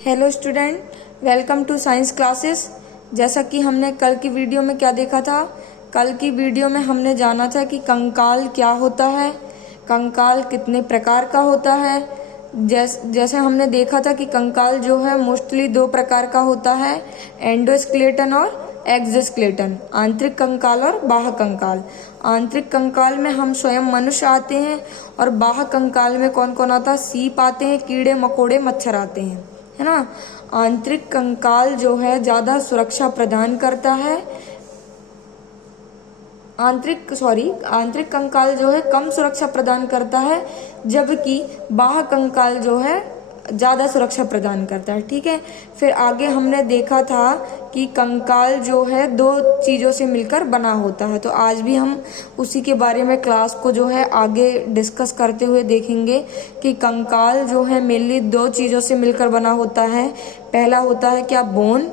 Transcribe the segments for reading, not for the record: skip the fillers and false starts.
Hello student, welcome to science classes. जैसा कि हमने कल की वीडियो में क्या देखा था, कल की वीडियो में हमने जाना था कि कंकाल क्या होता है, कंकाल कितने प्रकार का होता है। जैसे हमने देखा था कि कंकाल जो है मोस्टली दो प्रकार का होता है, एंडोस्केलेटन और एक्सोस्केलेटन, आंतरिक कंकाल और बाह्य कंकाल। आंतरिक कंकाल में हम स्वयं मनुष्य आते हैं और बाह्य कंकाल में कौन कौन आता है, सीप आते हैं, कीड़े मकोड़े मच्छर आते हैं, है ना। आंतरिक कंकाल जो है ज्यादा सुरक्षा प्रदान करता है, आंतरिक कंकाल जो है कम सुरक्षा प्रदान करता है, जबकि बाह्य कंकाल जो है ज्यादा सुरक्षा प्रदान करता है। ठीक है, फिर आगे हमने देखा था कि कंकाल जो है दो चीजों से मिलकर बना होता है, तो आज भी हम उसी के बारे में क्लास को जो है आगे डिस्कस करते हुए देखेंगे कि कंकाल जो है मेनली दो चीजों से मिलकर बना होता है। पहला होता है क्या, बोन,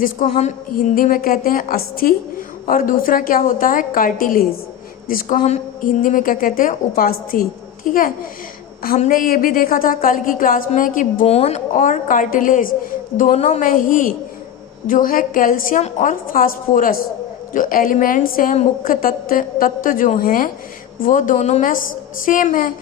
जिसको हम हिंदी में कहते हैं अस्थि, और दूसरा क्या होता है, कार्टिलेज, जिसको हम हिंदी में क्या कहते हैं, उपास्थि। ठीक है, हमने ये भी देखा था कल की क्लास में कि बोन और कार्टिलेज दोनों में ही जो है कैल्शियम और फास्फोरस जो एलिमेंट्स हैं, मुख्य तत्व जो हैं, वो दोनों में सेम है।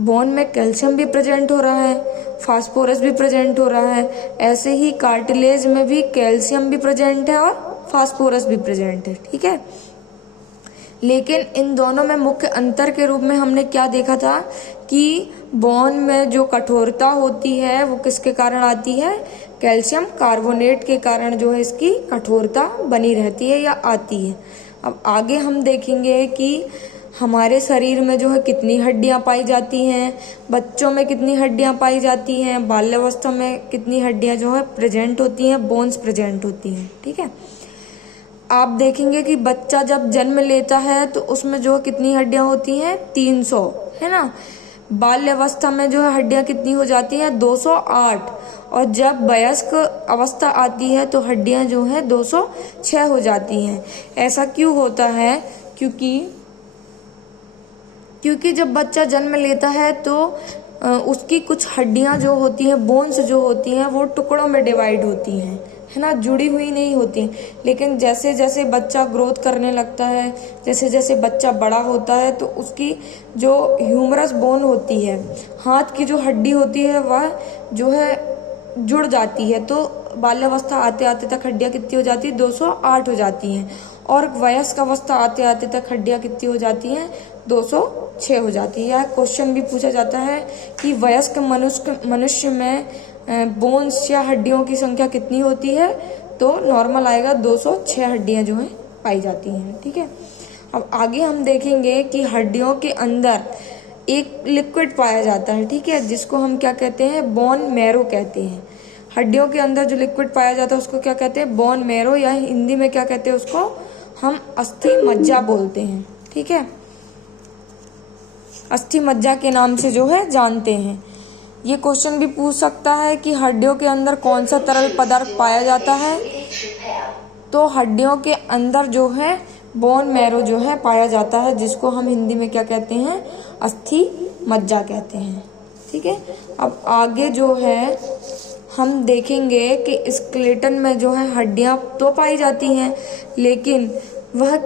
बोन में कैल्शियम भी प्रेजेंट हो रहा है, फास्फोरस भी प्रेजेंट हो रहा है, ऐसे ही कार्टिलेज में भी कैल्शियम भी प्रेजेंट है और फास्फोरस भी प्रेजेंट है। ठीक है, लेकिन इन दोनों में मुख्य अंतर के रूप में हमने क्या देखा था कि बोन में जो कठोरता होती है वो किसके कारण आती है, कैल्शियम कार्बोनेट के कारण जो है इसकी कठोरता बनी रहती है या आती है। अब आगे हम देखेंगे कि हमारे शरीर में जो है कितनी हड्डियां पाई जाती हैं, बच्चों में कितनी हड्डियां पाई जाती हैं, बाल्यावस्था में कितनी हड्डियां जो है प्रेजेंट होती हैं, बोन्स प्रेजेंट होती हैं। ठीक है, आप देखेंगे कि बच्चा जब जन्म लेता है तो उसमें जो कितनी हड्डियां होती हैं, 300, है ना। बाल्यावस्था में जो है हड्डियां कितनी हो जाती हैं, 208, और जब वयस्क अवस्था आती है तो हड्डियां जो है 206 हो जाती हैं। ऐसा क्यों होता है, क्योंकि जब बच्चा जन्म लेता है तो उसकी कुछ हड्डियां जो होती हैं, बोन्स जो होती हैं, वो टुकड़ों में डिवाइड होती हैं, है ना, जुड़ी हुई नहीं होती। लेकिन जैसे जैसे बच्चा ग्रोथ करने लगता है, जैसे जैसे बच्चा बड़ा होता है, तो उसकी जो ह्यूमरस बोन होती है, हाथ की जो हड्डी होती है, वह जो है जुड़ जाती है। तो बाल्यावस्था आते आते तक हड्डियां कितनी हो जाती है, 208 हो जाती हैं, और वयस्क अवस्था आते आते तक हड्डियां कितनी हो जाती हैं, 206 हो जाती है। यह क्वेश्चन भी पूछा जाता है कि वयस्क मनुष्य में बोन्स या हड्डियों की संख्या कितनी होती है, तो नॉर्मल आएगा, 206 हड्डियां जो है पाई जाती हैं। ठीक है, अब आगे हम देखेंगे कि हड्डियों के अंदर एक लिक्विड पाया जाता है, ठीक है, जिसको हम क्या कहते हैं, बोन मैरो कहते हैं। हड्डियों के अंदर जो लिक्विड पाया जाता है उसको क्या कहते हैं, बोन मैरो, या हिंदी में क्या कहते हैं, उसको हम अस्थि मज्जा बोलते हैं। ठीक है, अस्थि मज्जा के नाम से जो है जानते हैं। ये क्वेश्चन भी पूछ सकता है कि हड्डियों के अंदर कौन सा तरल पदार्थ पाया जाता है, तो हड्डियों के अंदर जो है बोन मैरो जो है पाया जाता है, जिसको हम हिंदी में क्या कहते हैं, अस्थि मज्जा कहते हैं। ठीक है, अब आगे जो है हम देखेंगे कि स्केलेटन में जो है हड्डियां तो पाई जाती हैं, लेकिन वह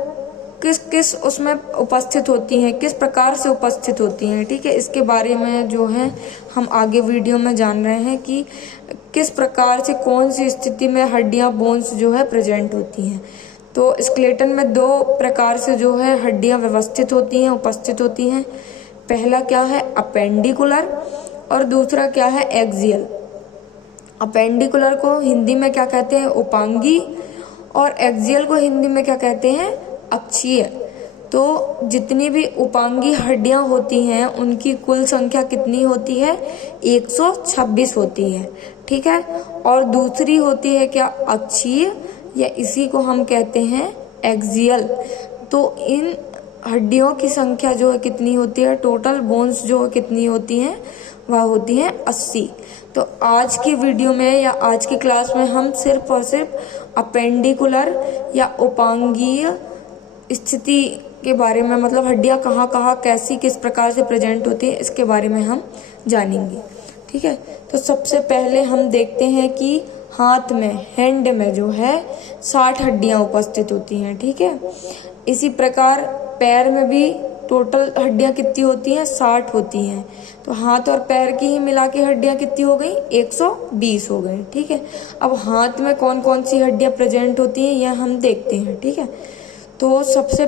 किस किस उसमें उपस्थित होती हैं, किस प्रकार से उपस्थित होती हैं। ठीक है, इसके बारे में जो है हम आगे वीडियो में जान रहे हैं कि किस प्रकार से कौन सी स्थिति में हड्डियां, बोन्स जो है प्रेजेंट होती हैं। तो स्केलेटन में दो प्रकार से जो है हड्डियां व्यवस्थित होती हैं, उपस्थित होती हैं। पहला क्या है, अपेंडिकुलर, और दूसरा क्या है, एक्सियल। अपेंडिकुलर को हिंदी में क्या कहते हैं, उपांगी, और एक्सियल को हिंदी में क्या कहते हैं, अक्षीय। तो जितनी भी उपांगी हड्डियां होती हैं उनकी कुल संख्या कितनी होती है, 126 होती है। ठीक है, और दूसरी होती है क्या, अक्षीय, या इसी को हम कहते हैं एक्सियल। तो इन हड्डियों की संख्या जो है कितनी होती है, टोटल बोन्स जो है कितनी होती हैं, वह होती है 80। तो आज की वीडियो में या आज की क्लास में हम सिर्फ और सिर्फ अपेंडिकुलर या उपांगीय स्थिति के बारे में, मतलब हड्डियां कहाँ कहाँ कैसी किस प्रकार से प्रेजेंट होती है, इसके बारे में हम जानेंगे। ठीक है। तो सबसे पहले हम देखते हैं कि हाथ में, हैंड में जो है 60 हड्डियां उपस्थित होती हैं, ठीक है। इसी प्रकार पैर में भी टोटल हड्डियां कितनी होती हैं, 60 होती हैं। तो हाथ और पैर की ही मिला के हड्डियां कितनी हो गई, 120 हो गई, ठीक है। अब हाथ में कौन कौन सी हड्डियां प्रेजेंट होती हैं यह हम देखते हैं, ठीक है। तो सबसे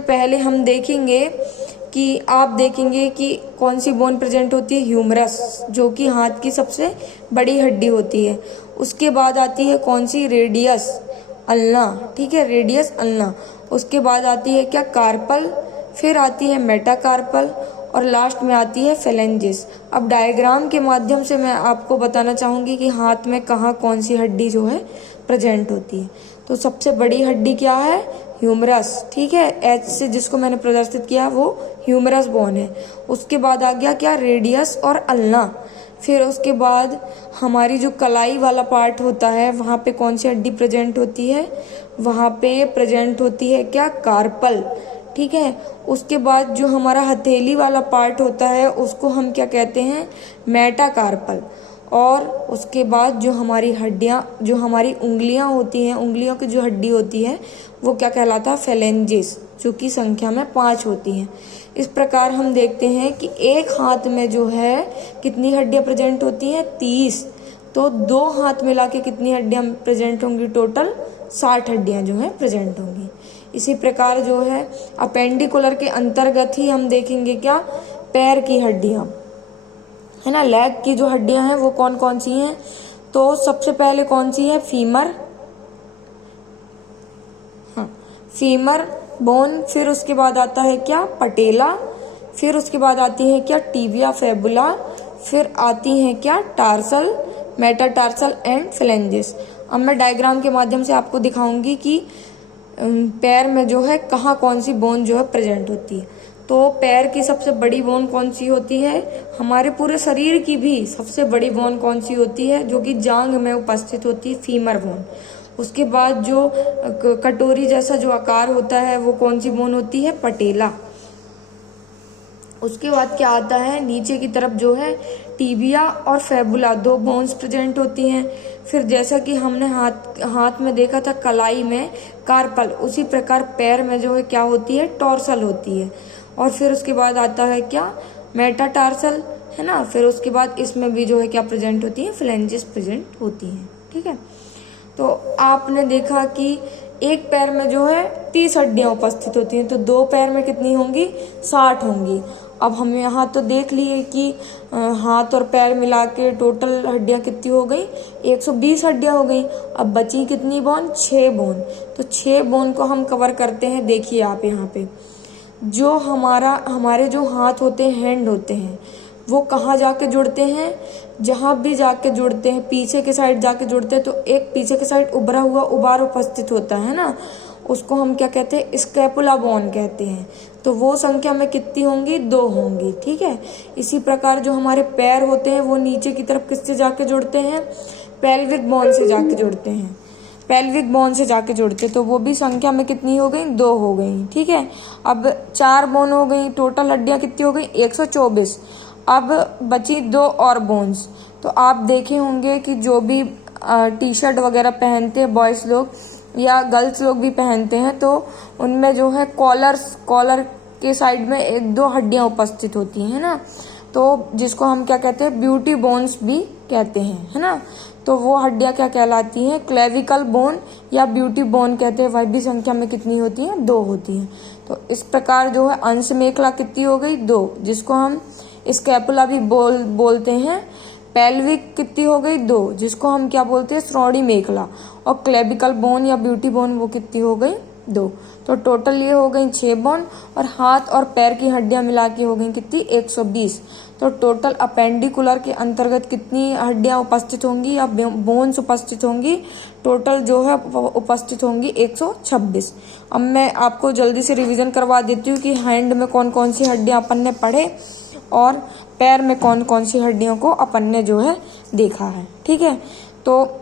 पहले हम देखेंगे कि आप देखेंगे कि कौन सी बोन प्रेजेंट होती है, ह्यूमरस, जो कि हाथ की सबसे बड़ी हड्डी होती है। उसके बाद आती है कौन सी, रेडियस, अल्ना, ठीक है, रेडियस अल्ना। उसके बाद आती है क्या, कार्पल, फिर आती है मेटाकार्पल और लास्ट में आती है फेलेंजिस। अब डायग्राम के माध्यम से मैं आपको बताना चाहूंगी कि हाथ में कहाँ कौन सी हड्डी जो है प्रेजेंट होती है। तो सबसे बड़ी हड्डी क्या है, ह्यूमरस, ठीक है, एच से जिसको मैंने प्रदर्शित किया वो ह्यूमरस बोन है। उसके बाद आ गया क्या, रेडियस और अल्ना। फिर उसके बाद हमारी जो कलाई वाला पार्ट होता है वहाँ पे कौन सी हड्डी प्रेजेंट होती है, वहाँ पे प्रेजेंट होती है क्या, कार्पल, ठीक है। उसके बाद जो हमारा हथेली वाला पार्ट होता है उसको हम क्या कहते हैं, मेटाकार्पल। और उसके बाद जो हमारी हड्डियां, जो हमारी उंगलियां होती हैं, उंगलियों की जो हड्डी होती है वो क्या कहलाता है, फेलेंजिस, जो कि संख्या में 5 होती हैं। इस प्रकार हम देखते हैं कि एक हाथ में जो है कितनी हड्डियां प्रेजेंट होती हैं, 30। तो 2 हाथ मिला के कितनी हड्डियां प्रेजेंट होंगी, टोटल 60 हड्डियां जो है प्रेजेंट होंगी। इसी प्रकार जो है अपेंडिकुलर के अंतर्गत ही हम देखेंगे क्या, पैर की हड्डियां, है ना, लेग की जो हड्डियां हैं वो कौन कौन सी हैं। तो सबसे पहले कौन सी है, फीमर, हाँ, फीमर बोन। फिर उसके बाद आता है क्या, पटेला। फिर उसके बाद आती है क्या, टीबिया फेबुला। फिर आती है क्या, टार्सल, मेटाटार्सल एंड फेलेंजिस। अब मैं डायग्राम के माध्यम से आपको दिखाऊंगी कि पैर में जो है कहाँ कौन सी बोन जो है प्रेजेंट होती है। तो पैर की सबसे बड़ी बोन कौन सी होती है, हमारे पूरे शरीर की भी सबसे बड़ी बोन कौन सी होती है, जो कि जांघ में उपस्थित होती है, फीमर बोन। उसके बाद जो कटोरी जैसा जो आकार होता है वो कौन सी बोन होती है, पटेला। उसके बाद क्या आता है, नीचे की तरफ जो है टीबिया और फेबुला, 2 बोन्स प्रेजेंट होती हैं। फिर जैसा कि हमने हाथ में देखा था कलाई में कार्पल, उसी प्रकार पैर में जो है क्या होती है, टॉर्सल होती है। और फिर उसके बाद आता है क्या, मेटाटार्सल, है ना। फिर उसके बाद इसमें भी जो है क्या प्रेजेंट होती है, फ्लेंजिस प्रेजेंट होती हैं, ठीक है। तो आपने देखा कि एक पैर में जो है 30 हड्डियां उपस्थित होती हैं, तो 2 पैर में कितनी होंगी, 60 होंगी। अब हम यहाँ तो देख लिए कि हाथ और पैर मिला के टोटल हड्डियां कितनी हो गई, 120 हड्डियां हो गई। अब बची कितनी बोन, 6 बोन। तो 6 बोन को हम कवर करते हैं। देखिए आप यहाँ पे जो हमारे जो हाथ होते हैं, हैंड होते हैं, वो कहाँ जाके जुड़ते हैं, जहां भी जाके जुड़ते हैं, पीछे के साइड जाके जुड़ते हैं। तो एक पीछे के साइड उभरा हुआ उबार उपस्थित होता है ना, उसको हम क्या कहते हैं, स्कैपुला बोन कहते हैं। तो वो संख्या में कितनी होंगी, 2 होंगी, ठीक है। इसी प्रकार जो हमारे पैर होते हैं वो नीचे की तरफ किससे जाके जुड़ते हैं, पेल्विक बोन से जाके जुड़ते हैं, पेल्विक बोन से जाके जुड़ते, तो वो भी संख्या में कितनी हो गई, 2 हो गई, ठीक है। अब 4 बोन हो गई, टोटल हड्डियां कितनी हो गई, 124। अब बची 2 और बोन्स। तो आप देखे होंगे कि जो भी टी शर्ट वगैरह पहनते हैं बॉयज लोग या गर्ल्स लोग भी पहनते हैं, तो उनमें जो है कॉलर के साइड में 1-2 हड्डियां उपस्थित होती हैं, है ना। तो जिसको हम क्या कहते हैं, ब्यूटी बोन्स भी कहते हैं, है ना। तो वो हड्डियां क्या कहलाती हैं, क्लेविकल बोन या ब्यूटी बोन कहते हैं। वह भी संख्या में कितनी होती है, 2 होती है। तो इस प्रकार जो है अंश मेखला कितनी हो गई, 2, जिसको हम स्कैपुला भी बोलते हैं। पेल्विक कितनी हो गई, 2, जिसको हम क्या बोलते हैं, श्रोणि मेखला। और क्लेविकल बोन या ब्यूटी बोन वो कितनी हो गई, 2। तो टोटल ये हो गई 6 बोन। और हाथ और पैर की हड्डियां मिला के हो गई कितनी, 120। तो टोटल अपेंडिकुलर के अंतर्गत कितनी हड्डियां उपस्थित होंगी या बोन्स उपस्थित होंगी, टोटल जो है उपस्थित होंगी 126। अब मैं आपको जल्दी से रिवीजन करवा देती हूँ कि हैंड में कौन कौन सी हड्डियां अपन ने पढ़े और पैर में कौन कौन सी हड्डियों को अपन ने जो है देखा है, ठीक है। तो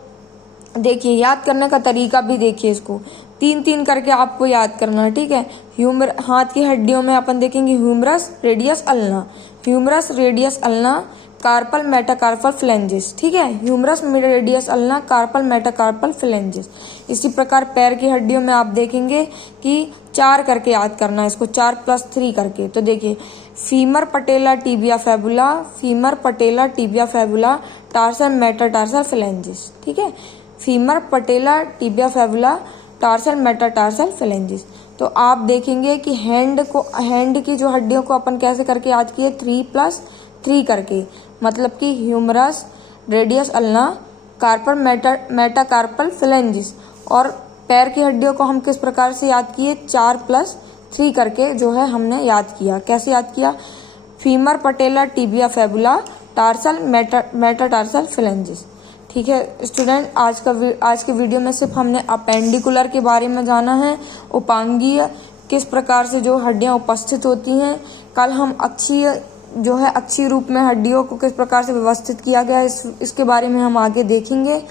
देखिए याद करने का तरीका भी देखिए, इसको 3-3 करके आपको याद करना है, ठीक है। हाथ की हड्डियों में अपन देखेंगे humerus, radius, ulna. Humerus, radius, ulna, carpal, metacarpal, phalanges. ठीक है, humerus, radius, ulna, carpal, metacarpal, phalanges. इसी प्रकार पैर की हड्डियों में आप देखेंगे कि 4 करके याद करना है इसको, 4 + 3 करके। तो देखिए, फीमर, पटेला, टिबिया, फेबुला, फीमर, पटेला, टिबिया, फेबुला, टार्सल, मेटाटार्सल, फ्लेंजिस। ठीक है, फीमर, पटेला, टिबिया, फेबुला, टार्सल, मेटाटार्सल, फ्लेंजिस। तो आप देखेंगे कि हैंड की जो हड्डियों को अपन कैसे करके याद किए, 3 + 3 करके। मतलब कि humerus, radius, ulna, carpal, metacarpal, phalanges. और पैर की हड्डियों को हम किस प्रकार से याद किए, 4 + 3 करके जो है हमने याद किया। कैसे याद किया, फीमर, पटेला, टिबिया, फेबुला, टार्सल, मेटाटार्सल, फ्लेंजिस। ठीक है स्टूडेंट, आज के वीडियो में सिर्फ हमने अपेंडिकुलर के बारे में जाना है, उपांगीय किस प्रकार से जो हड्डियां उपस्थित होती हैं। कल हम अक्षीय रूप में हड्डियों को किस प्रकार से व्यवस्थित किया गया है, इसके बारे में हम आगे देखेंगे।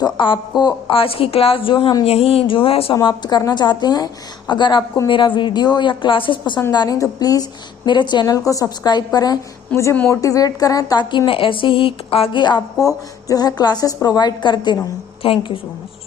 तो आपको आज की क्लास जो है हम यहीं जो है समाप्त करना चाहते हैं। अगर आपको मेरा वीडियो या क्लासेस पसंद आ रही हैं तो प्लीज़ मेरे चैनल को सब्सक्राइब करें, मुझे मोटिवेट करें, ताकि मैं ऐसे ही आगे आपको जो है क्लासेस प्रोवाइड करते रहूं। Thank you so much.